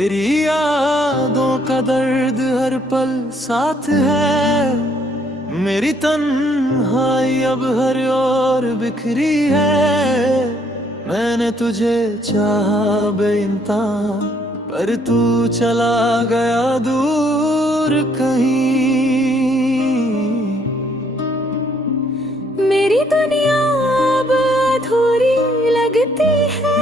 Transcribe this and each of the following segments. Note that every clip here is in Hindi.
तेरी यादों का दर्द हर पल साथ है। मेरी तन्हाई अब हर ओर बिखरी है। मैंने तुझे चाहा बेइंतहा, पर तू चला गया दूर कहीं। मेरी दुनिया अब अधूरी लगती है।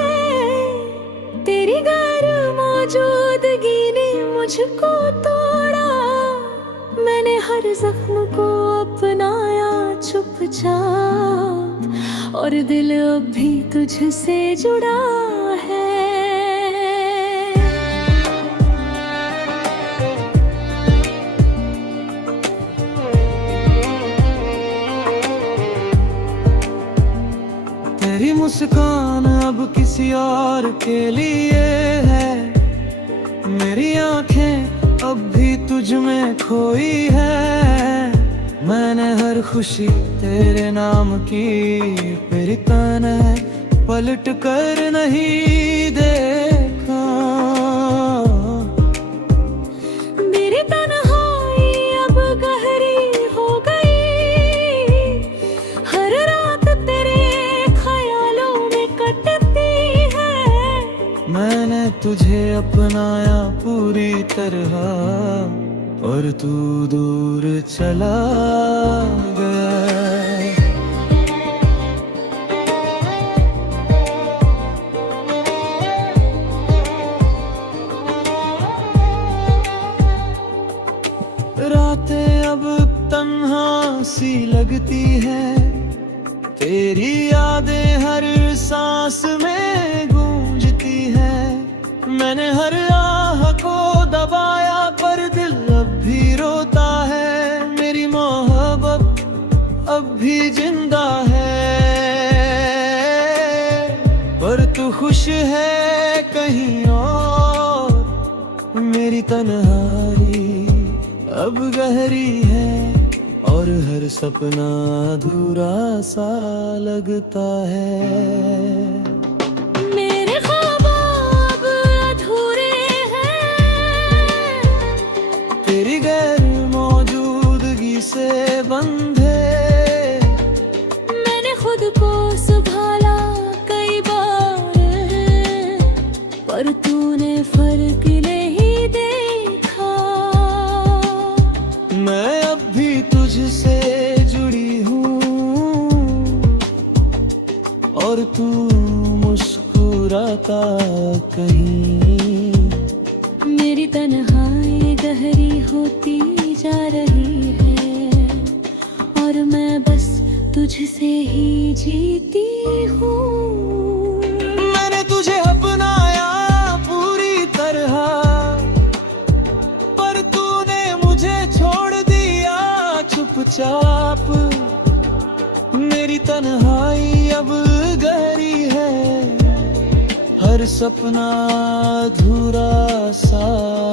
तेरी गैर मौजूदगी ने मुझको तोड़ा। मैंने हर जख्म को अपनाया चुपचाप, और दिल अब भी तुझसे जुड़ा है। तेरी मुस्कान अब किसी और के लिए है। मेरी आंखें अब भी तुझ में खोई है। मैंने हर खुशी तेरे नाम की, फिर तन्हा पलट कर नहीं देखा। मेरी तन्हाई अब गहरी हो गई। हर रात तेरे ख्यालों में कटती है। मैंने तुझे अपनाया पूरी तरह, और तू दूर चला गया। रातें अब तन्हा सी लगती है। तेरी यादें हर सांस में गूंजती है। मैंने हर आह को दबाया, पर दिल अब भी रोता है। मेरी मोहब्बत अब भी जिंदा है, पर तू खुश है कहीं और। मेरी तन्हाई अब गहरी है, और हर सपना अधूरा सा लगता है। मेरे ख्वाब अब अधूरे हैं। तेरी गैर मौजूदगी से बंधे। मैंने खुद को संभाला कई बार, पर तूने फर्क नहीं देखा। मैं अब भी तुझसे जुड़ी हूँ, और तू मुस्कुराता कहीं। मेरी तन्हाई गहरी होती जा रही है, और मैं बस तुझसे ही जीती हूँ। मैंने तुझे अपनाया पूरी तरह, पर तूने मुझे छोड़ दिया चुपचाप। मेरी तन्हाई अब गहरी है, हर सपना अधूरा सा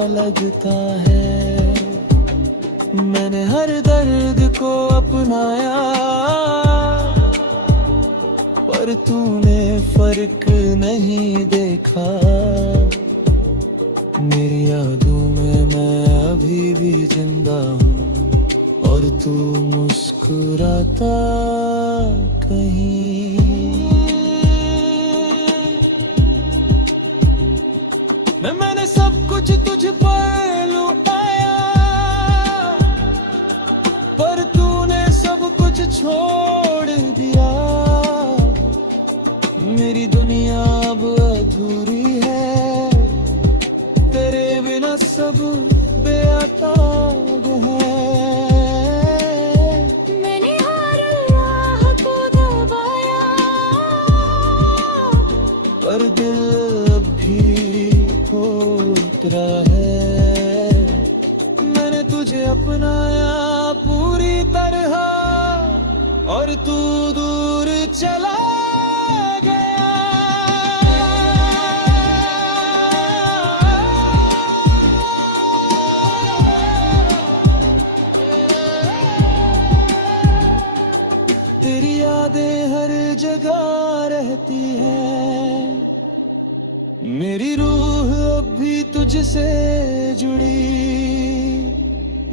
लगता है। मैंने हर दर्द को अपनाया, पर तूने फर्क नहीं देखा। मेरी यादों में मैं अभी भी जिंदा हूँ, और तू मुस्कुराता कहीं। मैंने सब कुछ तुझ पर लुटाया, पर तूने सब कुछ छोड़ दिया। मेरी दुनिया अब अधूरी है, तेरे बिना सब बेअताब है। मैंने हर राह को दबाया, पर दिल अब भी उतरा है। मैंने तुझे अपनाया पूरी तरह, और तू दूर चला गया। तेरी यादें हर जगह रहती है। मेरी रूह अब भी तुझ तुझसे जुड़ी।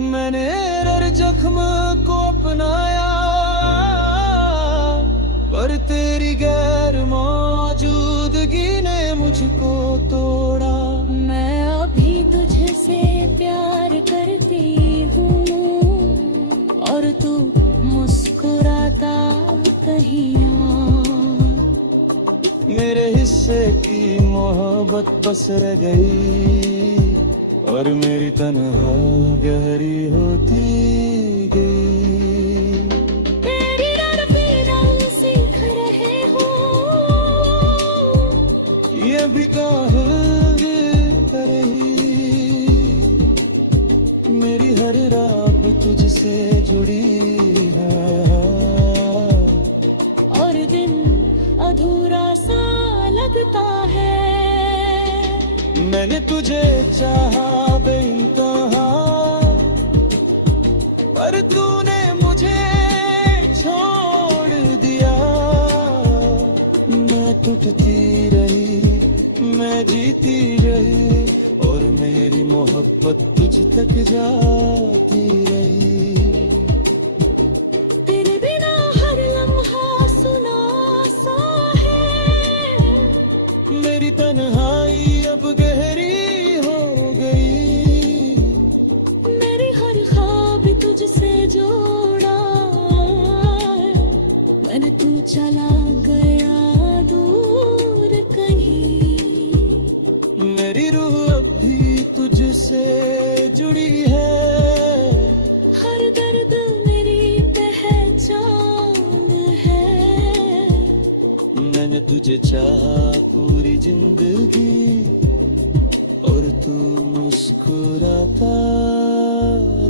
मैंने हर जख्म को अपनाया, पर तेरी गैर मौजूदगी ने मुझको तोड़ा। मैं अभी तुझसे प्यार करती हूँ और तू मुस्कुराता कहीं और। मेरे हिस्से की मोहब्बत बस रह गई और मेरी तन्हा गहरी होती गई। तेरी रंग सीख रहे हो, ये भी काहिल कर रही। मेरी हर रात तुझसे जुड़ी है और दिन अधूरा सा लगता है। मैंने तुझे चाहा बेइंतहा, पर तूने मुझे छोड़ दिया। मैं टूटती रही, मैं जीती रही और मेरी मोहब्बत तुझ तक जाती रही। तेरे बिना हर लम्हा सुना सा है। मेरी तन्हाई अब गहरी हो गई। मेरी हर ख्वाब तुझसे जोड़ा, मैंने तू चला गया दूर कहीं। मेरी रूह अब भी तुझसे जुड़ी है। हर दर्द मेरी पहचान है। मैंने तुझे चाहा पूरी जिंदगी और तू मुस्कुराता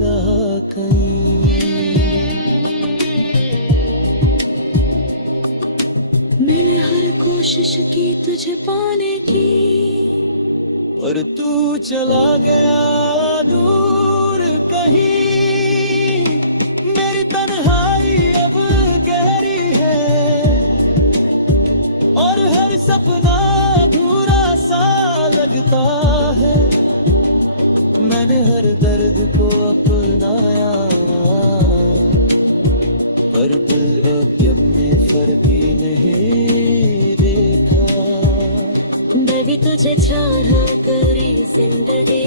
रहा कहीं। मैंने हर कोशिश की तुझे पाने की, और तू चला गया दूर कहीं। मेरी तन्हाई अब गहरी है और हर सपना अधूरा सा लगता है। मैंने हर दर्द को अपनाया, पर दिल अब में फर्क ही नहीं देखा। मैं भी तुझे चाहा करी जिंदगी।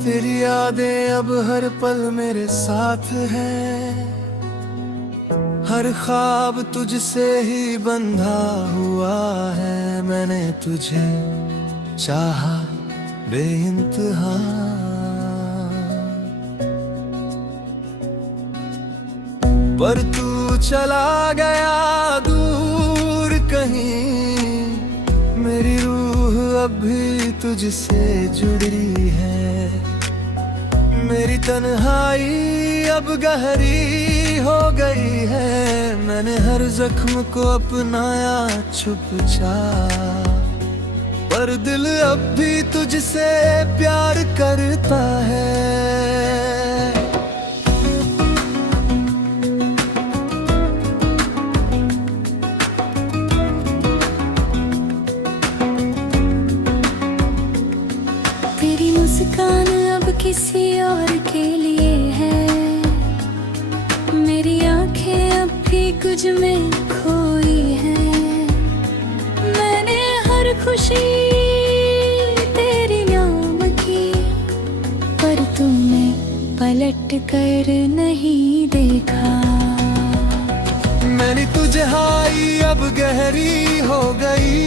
तेरी यादें अब हर पल मेरे साथ हैं। हर ख्वाब तुझसे ही बंधा हुआ है। मैंने तुझे चाहा बेइंतहा, पर तू चला गया दूर कहीं। मेरी रूह अब भी तुझसे जुड़ी है। मेरी तन्हाई अब गहरी हो गई है। मैंने हर जख्म को अपनाया चुपचाप, पर दिल अब भी तुझसे प्यार करता है। तेरी मुस्कान अब किसी और के लिए है। मेरी आंखें अब भी कुछ में खोई है। मैंने हर खुशी तेरी नाम की, पर तूने पलट कर नहीं देखा। मैंने तुझे हाई अब गहरी हो गई।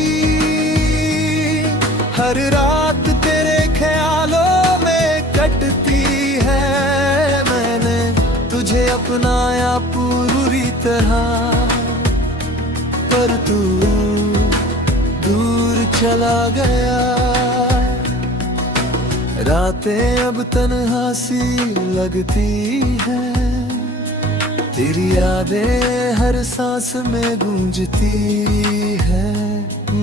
हर रात तेरे ख्यालों में कटती है। मैंने तुझे अपनाया पूरी तरह, पर तू दूर चला गया। रातें अब तन्हा सी लगती है। तेरी यादें हर सांस में गूंजती है।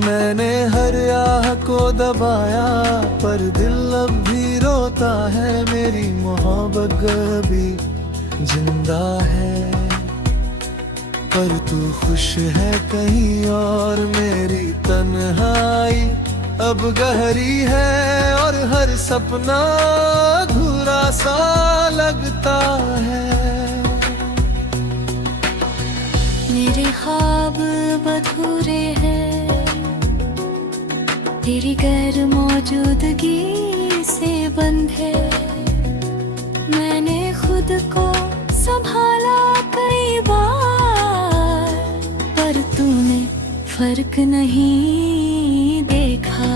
मैंने हर आह को दबाया पर दिल अब भी रोता है। मेरी मोहब्बत भी जिंदा है पर तू खुश है कहीं और। मेरी तन्हाई अब गहरी है और हर सपना अधूरा सा लगता है। मेरे ख्वाब अधूरे हैं तेरी गैर मौजूदगी से बंद है। मैंने खुद को संभाला कई बार पर तूने फर्क नहीं देखा।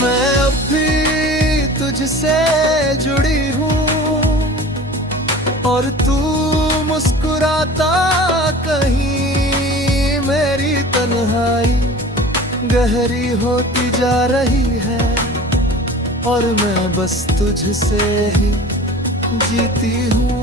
मैं अब भी तुझसे जुड़ी हूँ और तू मुस्कुराता कहीं। मेरी तन्हाई गहरी होती जा रही है और मैं बस तुझसे ही जीती हूँ।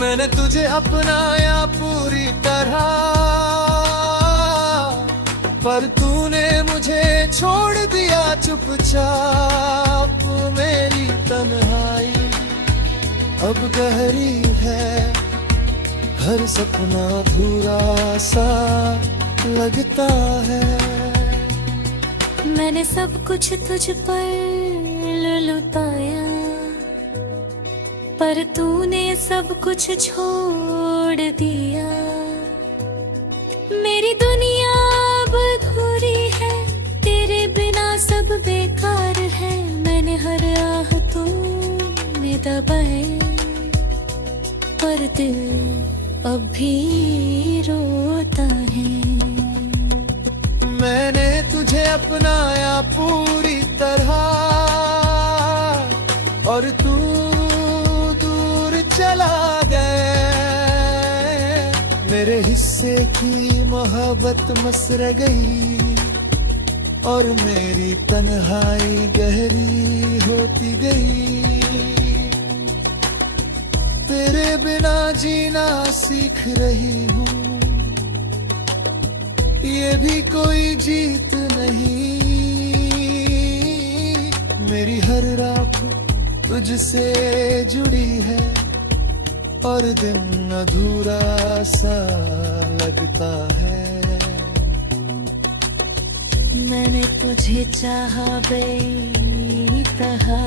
मैंने तुझे अपनाया पूरी तरह पर तूने मुझे छोड़ दिया चुपचाप। मेरी तन्हाई अब गहरी है हर सपना अधूरा सा लगता है। मैंने सब कुछ तुझ पर लुटाया पर तूने सब कुछ छोड़ दिया। मेरी दुनिया अब अधूरी है तेरे बिना सब बेकार है। मैंने हर आह तूने दबाए पर दिल अब भी रोता है। मैंने तुझे अपनाया पूरी तरह और तू चला गए। मेरे हिस्से की मोहब्बत मसर गई और मेरी तन्हाई गहरी होती गई। तेरे बिना जीना सीख रही हूँ ये भी कोई जीत नहीं। मेरी हर रात तुझसे जुड़ी है और दिन अधूरा सा लगता है। मैंने तुझे चाहा बेतहा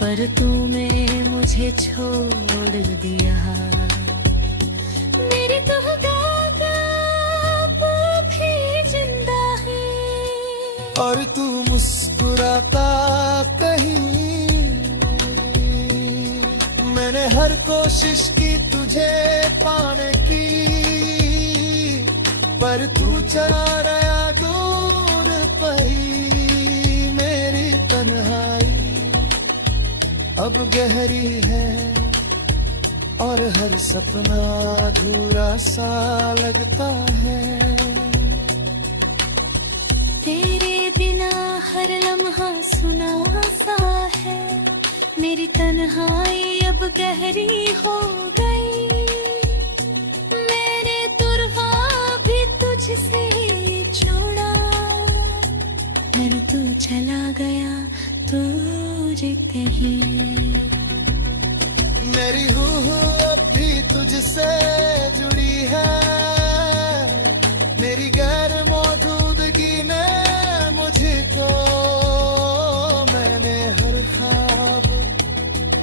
पर तूने मुझे छोड़ दिया। मेरी तोहफा भी जिंदा है और तू मुस्कुराता कहीं। मैंने हर कोशिश की तुझे पाने की पर तू चला गया दूर पही। मेरी तन्हाई अब गहरी है और हर सपना अधूरा सा लगता है। तेरे बिना हर लम्हा सुना सा है। मेरी तन्हाई अब गहरी हो गई। मेरे तुरफा भी तुझसे छोड़ा। मैंने तू चला गया दूर कहीं। मेरी रूह अब भी तुझसे जुड़ी है। मेरी गैर मौजूदगी ने मुझको मैंने हर ख्वाब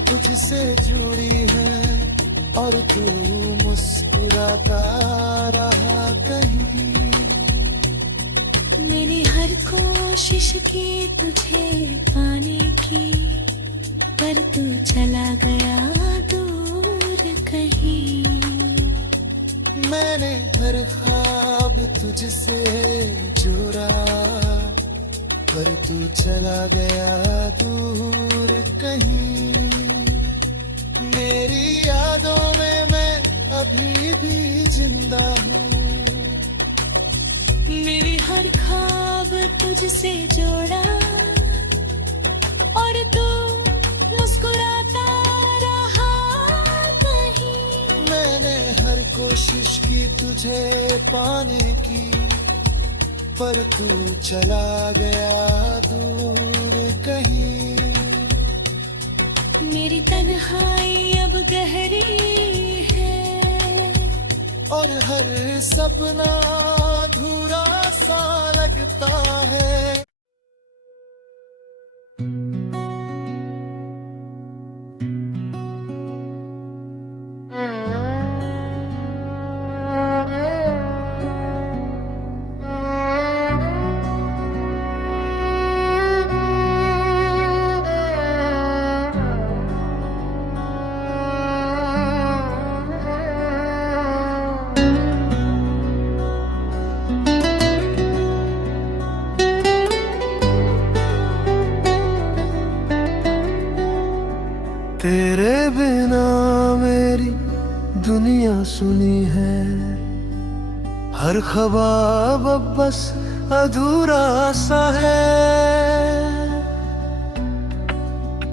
तुझसे जुड़ी है और तू मुस्कुराता रहा कहीं। मैंने हर कोशिश की तुझे पाने की पर तू चला गया दूर कहीं। मैंने हर ख्वाब तुझसे जोड़ा, पर तू चला गया दूर कहीं। मेरी यादों में मैं अभी भी जिंदा हूँ। मेरी हर ख्वाब तुझसे जोड़ा और तू मुस्कुराता रहा कहीं। मैंने हर कोशिश की तुझे पाने की, पर तू चला गया दूर कहीं। मेरी तन्हाई अब गहरी है और हर सपना अधूरा सा लगता है। तेरे बिना मेरी दुनिया सुनी है, हर ख्वाब अब बस अधूरा सा है।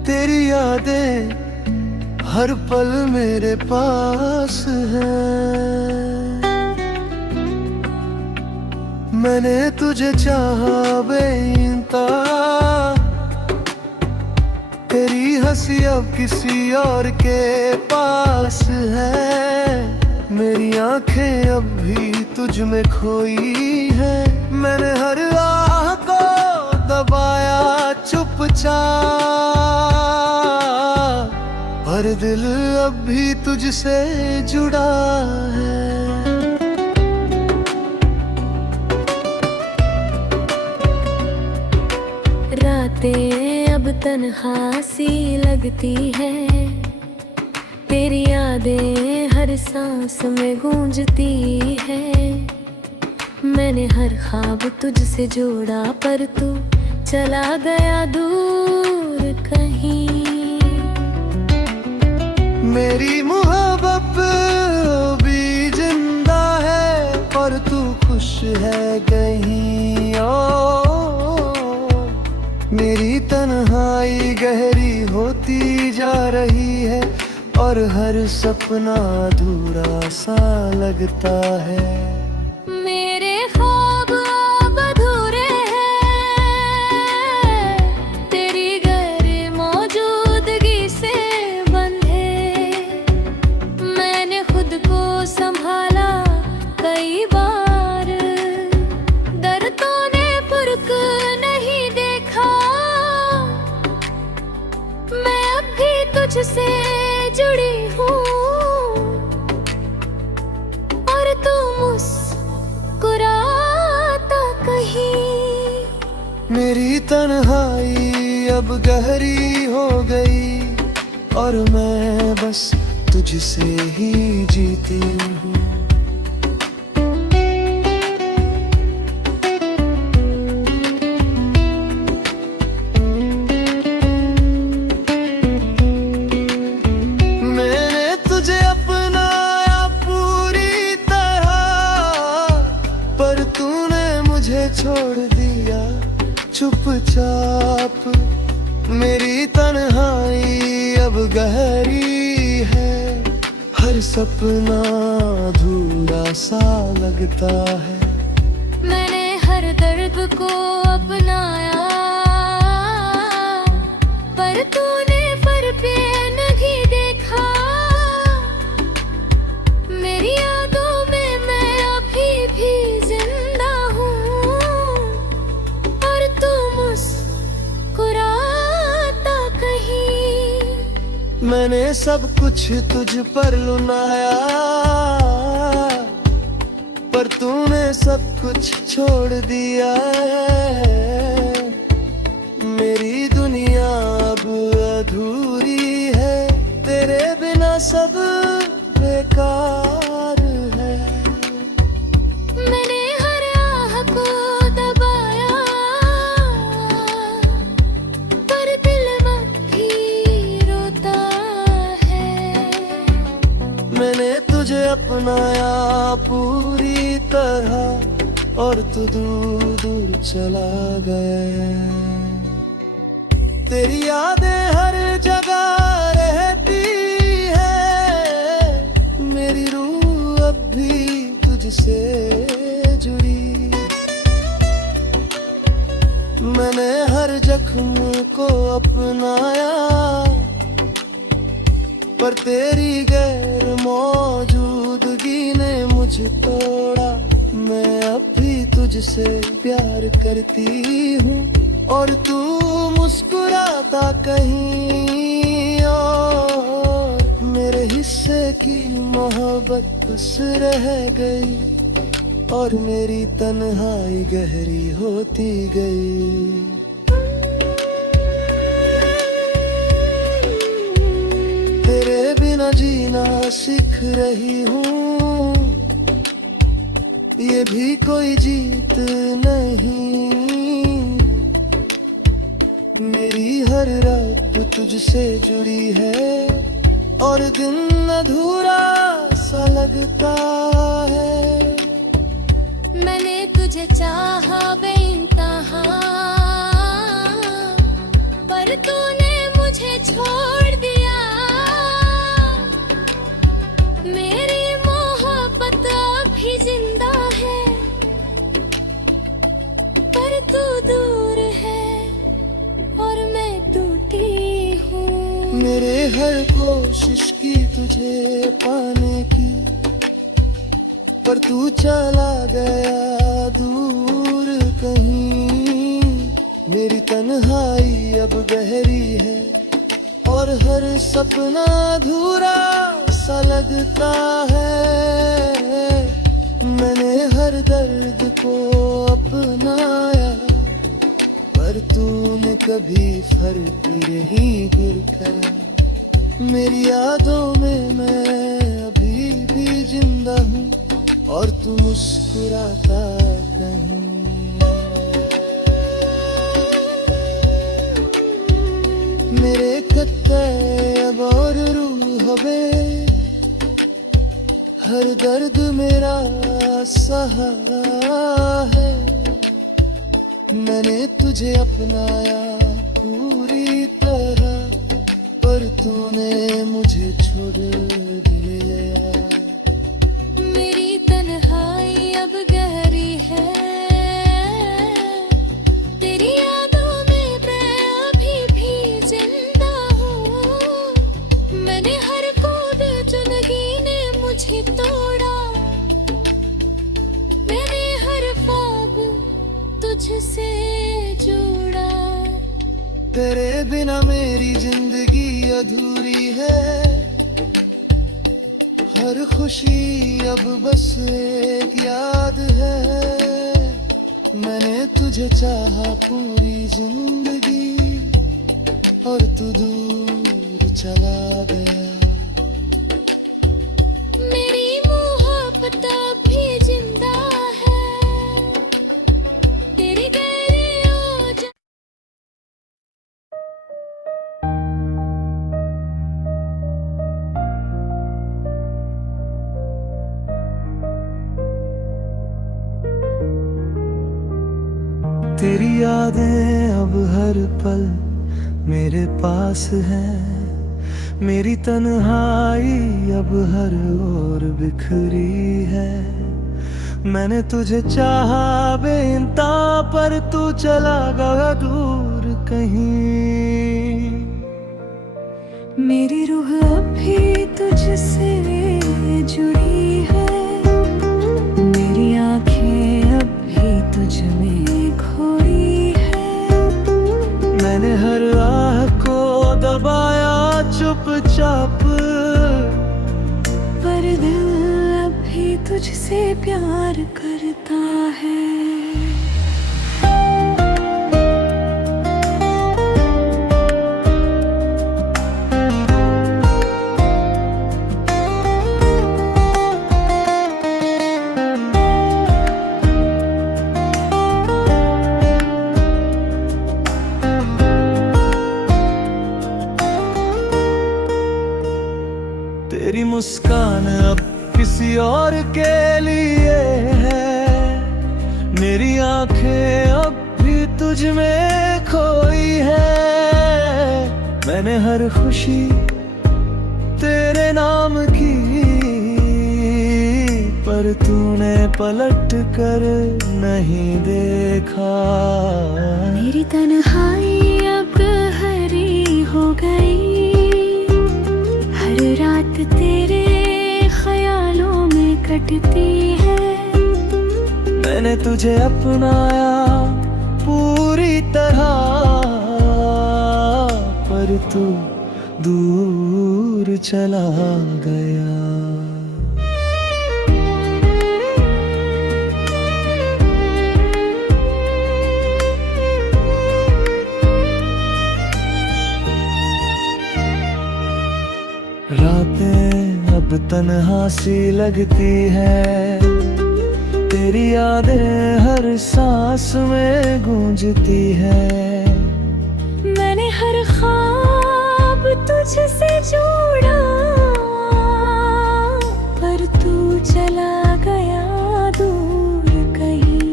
तेरी यादें हर पल मेरे पास है। मैंने तुझे चाहा बेइंतहा, तेरी हंसी अब किसी और के पास है। मेरी आंखें अब भी तुझ में खोई है। मैंने हर आह को दबाया चुपचाप, पर दिल अब भी तुझसे जुड़ा है। रातें अब तन्हा सी लगती है, तेरी यादें हर सांस में गूंजती है। मैंने हर ख्वाब तुझसे जोड़ा, पर तू चला गया दूर कहीं। मेरी मोहब्बत भी जिंदा है, पर तू खुश है कहीं और। मेरी तन्हाई गहरी होती जा रही है, और हर सपना अधूरा सा लगता है। मेरे ख्वाब अब अधूरे हैं, तेरी गैर मौजूदगी से बंधे। मैंने खुद को संभाला कई बार, दर्दों ने फर्क नहीं देखा। मैं अब भी तुझसे जुड़ी हूँ, और तू मुस्कुराता कहीं। मेरी तन्हाई अब गहरी हो गई, और मैं बस तुझसे ही जीती हूँ। मैंने तुझे अपनाया पूरी तरह, पर तूने मुझे छोड़ दिया चुपचाप। मेरी तन्हाई अब गहरी है, हर सपना अधूरा सा लगता है। मैंने हर दर्द को अपनाया, पर तूने फर्क नहीं देखा। मेरी यादों में मैं अभी भी जिंदा हूँ, और तू मुस्कुराता कहीं। मैंने सब कुछ तुझ पर लुटाया, पर तूने सब कुछ छोड़ दिया है। मेरी दुनिया अब अधूरी है, तेरे बिना सब बेकार है। मैंने हर आह को और तू दूर दूर चला गया। तेरी यादें हर जगह रहती है, मेरी रूह अब भी तुझसे जुड़ी। मैंने हर जख्म को अपनाया, पर तेरी गैर मौजूदगी ने मुझे तोड़ा। मैं अब भी तुझसे प्यार करती हूँ, और तू मुस्कुराता कहीं और। मेरे हिस्से की मोहब्बत बस रह गई, और मेरी तन्हाई गहरी होती गई। तेरे बिना जीना सीख रही हूँ, ये भी कोई जीत नहीं। मेरी हर रात तुझसे जुड़ी है, और दिन अधूरा सा लगता है। मैंने तुझे चाहा बेइंतहा, पर तूने मुझे छोड़ दिया। मेरी मोहब्बत अभी जिंदा है, पर तू दूर है और मैं टूटी हूँ। मेरे हर कोशिश की तुझे पाने की, पर तू चला गया दूर कहीं। मेरी तन्हाई अब गहरी है, और हर सपना अधूरा सा लगता है। मैंने हर दर्द को अपनाया, पर तूने कभी फर्क नहीं करा। मेरी यादों में मैं अभी भी जिंदा हूँ, और तू मुस्कुराता कहीं। मेरे कत्ते अब और रूह में, हर दर्द मेरा सहारा है। मैंने तुझे अपनाया पूरी तरह, पर तूने मुझे छोड़ दिया। मेरी तन्हाई अब गहरी है, तेरी यादों में मैं अभी भी जिंदा हूँ। मैंने हर कूद जिंदगी ने मुझे तोड़ा। मैंने हर ख्वाब तुझसे जोड़ा। तेरे बिना मेरी जिंदगी अधूरी है, हर खुशी अब बस एक याद है। मैंने तुझे चाहा पूरी जिंदगी, और तू दूर चला गया। मेरी मोहब्बत अब भी जिंदा है, तेरी गहरी ओझ। तेरी यादें अब हर पल मेरे पास है। मेरी तन्हाई अब हर ओर बिखरी है। मैंने तुझे चाहा बेइंतहा, पर तू चला गया दूर कहीं। मेरी रूह अब भी तुझसे जुड़ी है, मेरी आंखें अब भी तुझ में खोई है। मैंने हर आह को दबाया चुपचाप, पर दिल अब भी तुझसे प्यार करता है। तेरी मुस्कान अब किसी और के लिए है। तुझ में खोई है। मैंने हर खुशी तेरे नाम की, पर तूने पलट कर नहीं देखा। मेरी तन्हाई अब गहरी हो गई, हर रात तेरे ख्यालों में कटती है। मैंने तुझे अपनाया पूरी तरह, पर तू दूर चला गया। रातें अब तन्हा सी लगती है, तेरी यादें हर सांस में गूंजती है। मैंने हर ख्वाब तुझसे जोड़ा, पर तू चला गया दूर कहीं।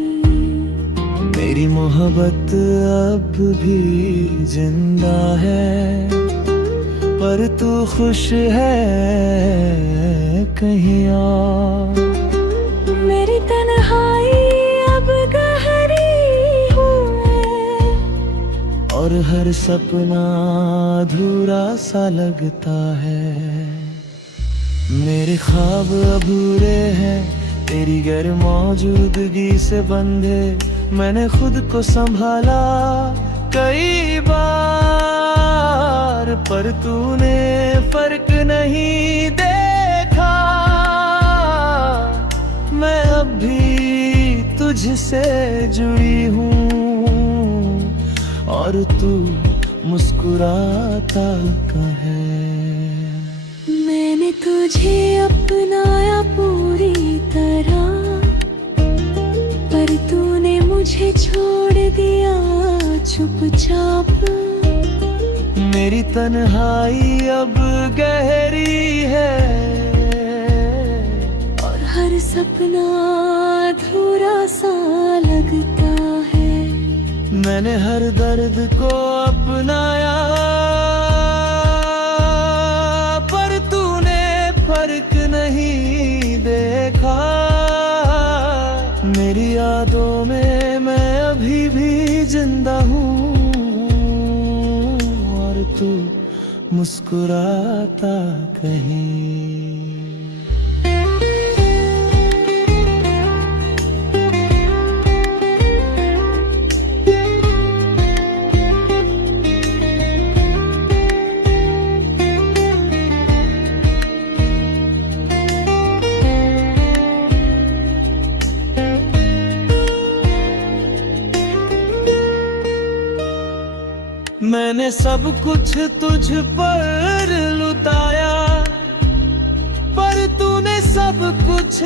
मेरी मोहब्बत अब भी जिंदा है, पर तू खुश है कहीं और। मेरी तन्हाई अब गहरी हुई, और हर सपना अधूरा सा लगता है। मेरे ख्वाब अधूरे हैं तेरी गैर मौजूदगी से बंधे। मैंने खुद को संभाला कई बार, पर तूने फर्क नहीं देखा। मैं अब भी तुझसे जुड़ी हूँ, और तू मुस्कुराता कहे। मैंने तुझे अपनाया पूरी तरह, पर तूने मुझे छोड़ दिया चुपचाप। मेरी तन्हाई अब गहरी है, और हर सपना अधूरा सा लगता है। मैंने हर दर्द को अपनाया, पर तूने फर्क नहीं देखा। मेरी यादों में मैं अभी भी जिंदा हूँ, और तू मुस्कुराता कहीं। मैंने सब कुछ तुझ पर लुटाया, पर तूने सब कुछ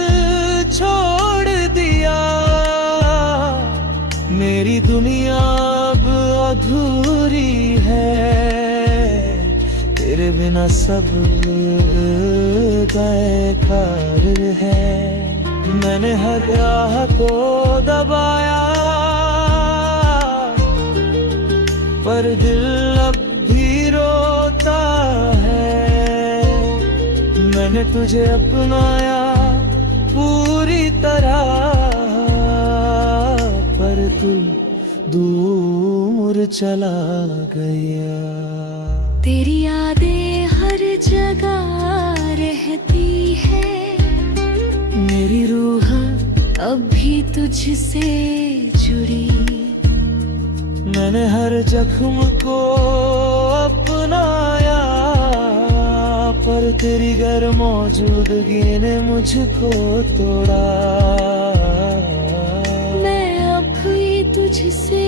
छोड़ दिया। मेरी दुनिया अब अधूरी है, तेरे बिना सब बेकार है। मैंने हर राह को दबाया, पर दिल अब भी रोता है। मैंने तुझे अपनाया पूरी तरह, पर तू दूर चला गया। तेरी यादें हर जगह रहती है, मेरी रूह अब भी तुझसे जुड़ी। मैंने हर जख्म को अपनाया, पर तेरी गैर मौजूदगी ने मुझको तोड़ा। मैं अब भी तुझसे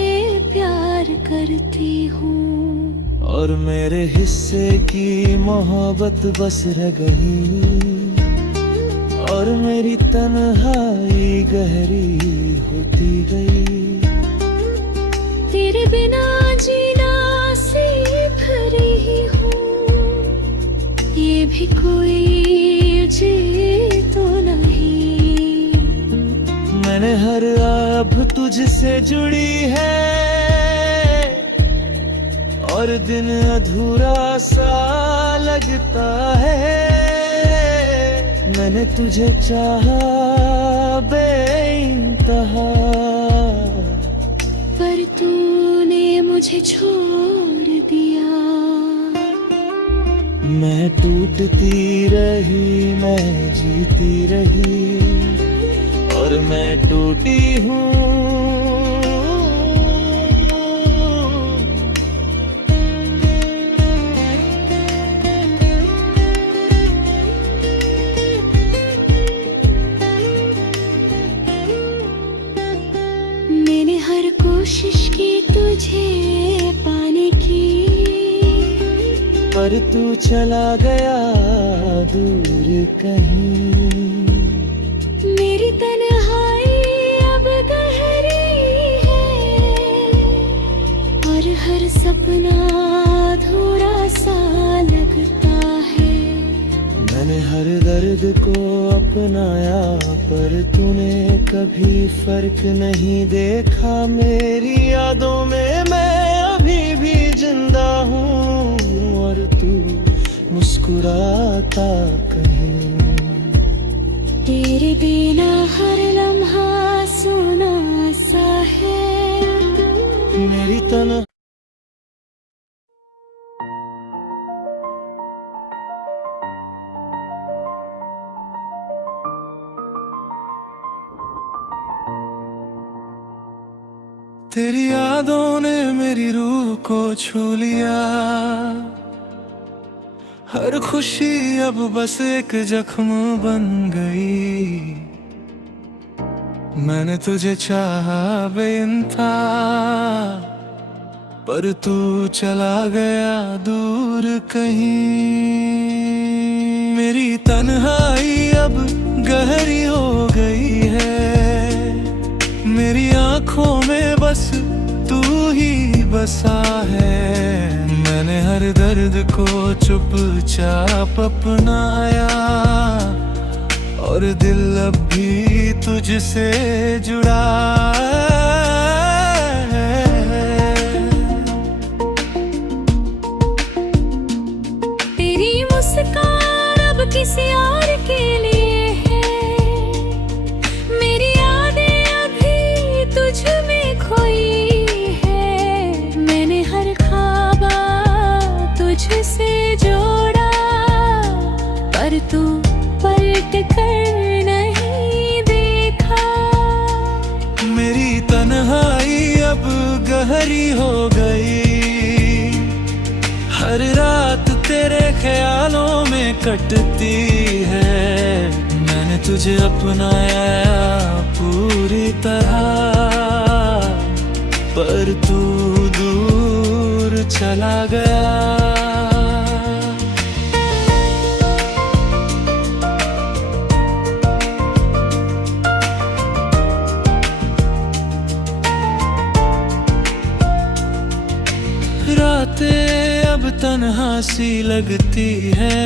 प्यार करती हूँ, और मेरे हिस्से की मोहब्बत बस रह गई, और मेरी तन्हाई गहरी होती गई। तेरे बिना जीना सीख रही हूँ, ये भी कोई जी तो नहीं। मैंने हर अब तुझसे जुड़ी है, दिन अधूरा सा लगता है। मैंने तुझे चाहा बेइंतहा, पर तूने मुझे छोड़ दिया। मैं टूटती रही, मैं जीती रही, और मैं टूटी हूँ। मैंने हर कोशिश की तुझे पाने की, पर तू चला गया दूर कहीं। मेरी तन्हाई अब गहरी है, और हर सपना अधूरा सा लगता है। मैंने हर दर्द को अपनाया, पर तूने कभी फर्क नहीं देखा। मेरी यादों में मैं अभी भी जिंदा हूँ, और तू मुस्कुराता कहीं। तेरे बिना हर लम्हा सुना सा है। मेरी तन्हाई तेरी यादों ने मेरी रूह को छू लिया। हर खुशी अब बस एक जख्म बन गई। मैंने तुझे चाहा बेइंतहा, पर तू चला गया दूर कहीं। मेरी तन्हाई अब गहरी हो गई है, मेरी आंखों में बस तू ही बसा है। मैंने हर दर्द को चुपचाप अपनाया, और दिल अब भी तुझसे जुड़ा है। तेरी मुस्कान अब किसी और के लिए है, मेरी यादें अभी तुझ में खोई है। मैंने हर ख्वाब तुझसे जोड़ा, पर तू पलट कर नहीं देखा। मेरी तन्हाई अब गहरी हो गई, हर रात तेरे ख्यालों में कटती है। मैंने तुझे अपनाया पूरी तरह, पर तू दूर चला गया। रातें अब तन्हा सी लगती है,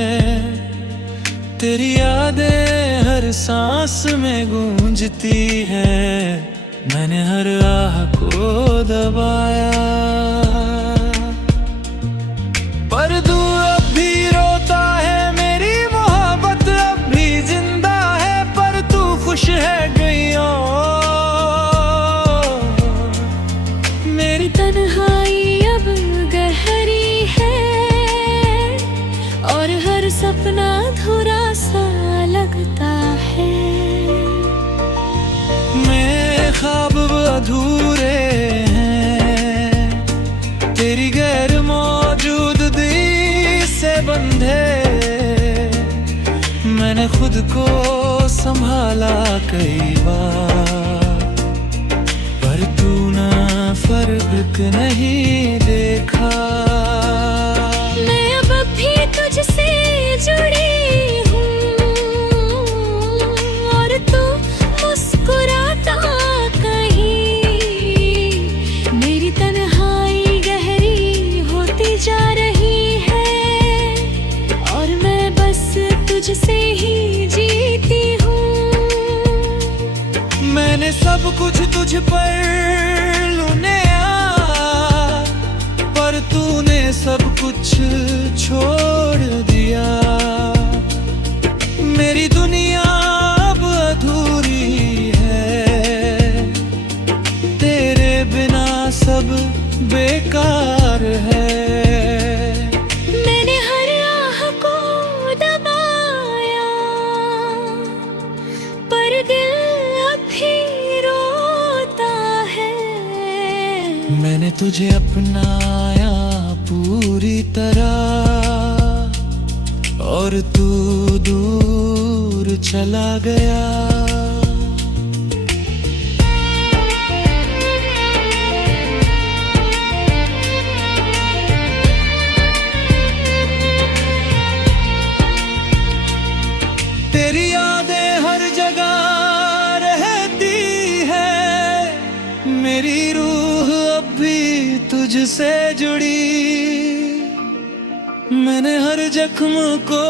तेरी यादें हर सांस में गूंजती है। मैंने हर आह को दबाया, पर तू अब भी रोता है। मेरी मोहब्बत अब भी जिंदा है, पर तू खुश है गईयों। मेरी तन्हाई अब गहरी है, और हर सपना अधूरा सा लगता है। मेरे ख्वाब अधूरे हैं, तेरी गैर मौजूदगी से बंधे। मैंने खुद को संभाला कई बार, पर तू ना फर्क नहीं देखा। मैं अब भी तुझसे जुड़ी हूँ, और तू मुस्कुराता कहीं। मेरी तन्हाई गहरी होती जा रही है, और मैं बस तुझसे ही जीती हूँ। मैंने सब कुछ तुझ पर लुने, पर तूने सब बेकार है। मैंने हर आह को दबाया, पर दिल अब भी रोता है। मैंने तुझे अपनाया पूरी तरह, और तू दूर चला गया। तेरी यादें हर जगह रहती है, मेरी रूह अब भी तुझसे जुड़ी। मैंने हर जख्म को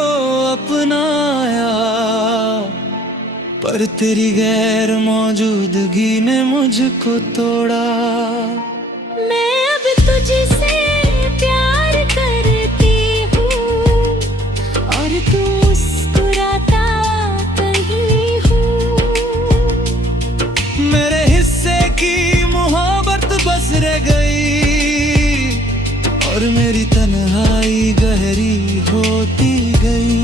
अपनाया, पर तेरी गैर मौजूदगी ने मुझको तोड़ा। मैं अब तुझसे प्यार करती हूँ, और तू मुस्कुराता कहीं हूँ। मेरे हिस्से की मोहब्बत बस रह गई, और मेरी तन्हाई गहरी होती गई।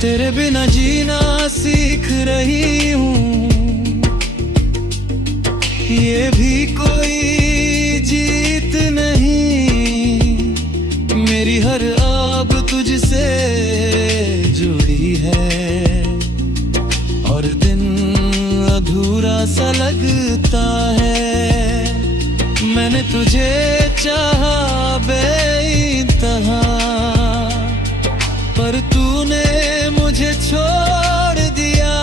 तेरे बिना जीना सीख रही हूँ, ये भी कोई जीत नहीं। मेरी हर आग तुझसे जुड़ी है, और दिन अधूरा सा लगता है। मैंने तुझे चाहा बेइंतहा, पर तूने मुझे छोड़ दिया।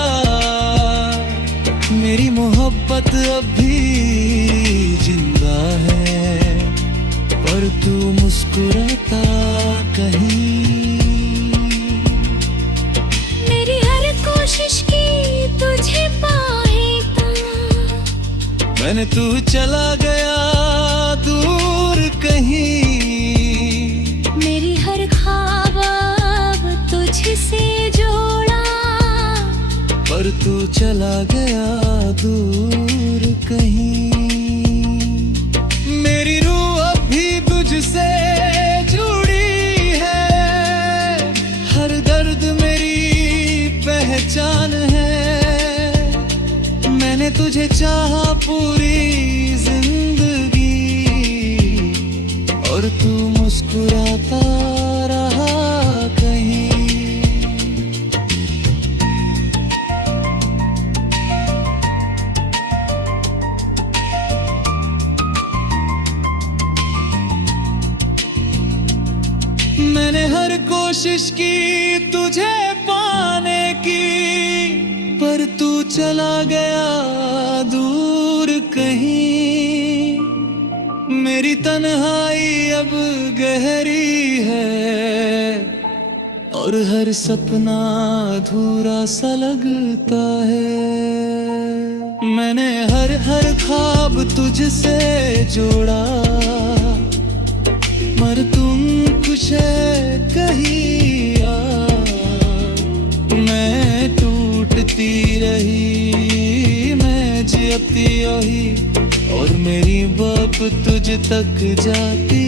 मेरी मोहब्बत अब भी जिंदा है, पर तू मुस्कुराता कहीं। मेरी हर कोशिश की तुझे पाएगा, मैंने तू चला गया दूर कहीं। मेरी हर ख्वाब अब तुझसे जोड़ा, पर तू चला गया दूर कहीं। मेरी रूह अब भी तुझसे जुड़ी है, हर दर्द मेरी पहचान है। मैंने तुझे चाहा पूरी जिंदगी, और तू मुस्कुराता रहा कहीं। मैंने हर कोशिश की तुझे पाने की, पर तू चला गया दूर कहीं। मेरी तन्हाई अब गहरी है, और हर सपना अधूरा सा लगता है। मैंने हर ख्वाब तुझसे जोड़ा, मर तुम कुछ है कहीं यार। मैं टूटती रही, मैं जियती रही, और मेरी बात तुझ तक जाती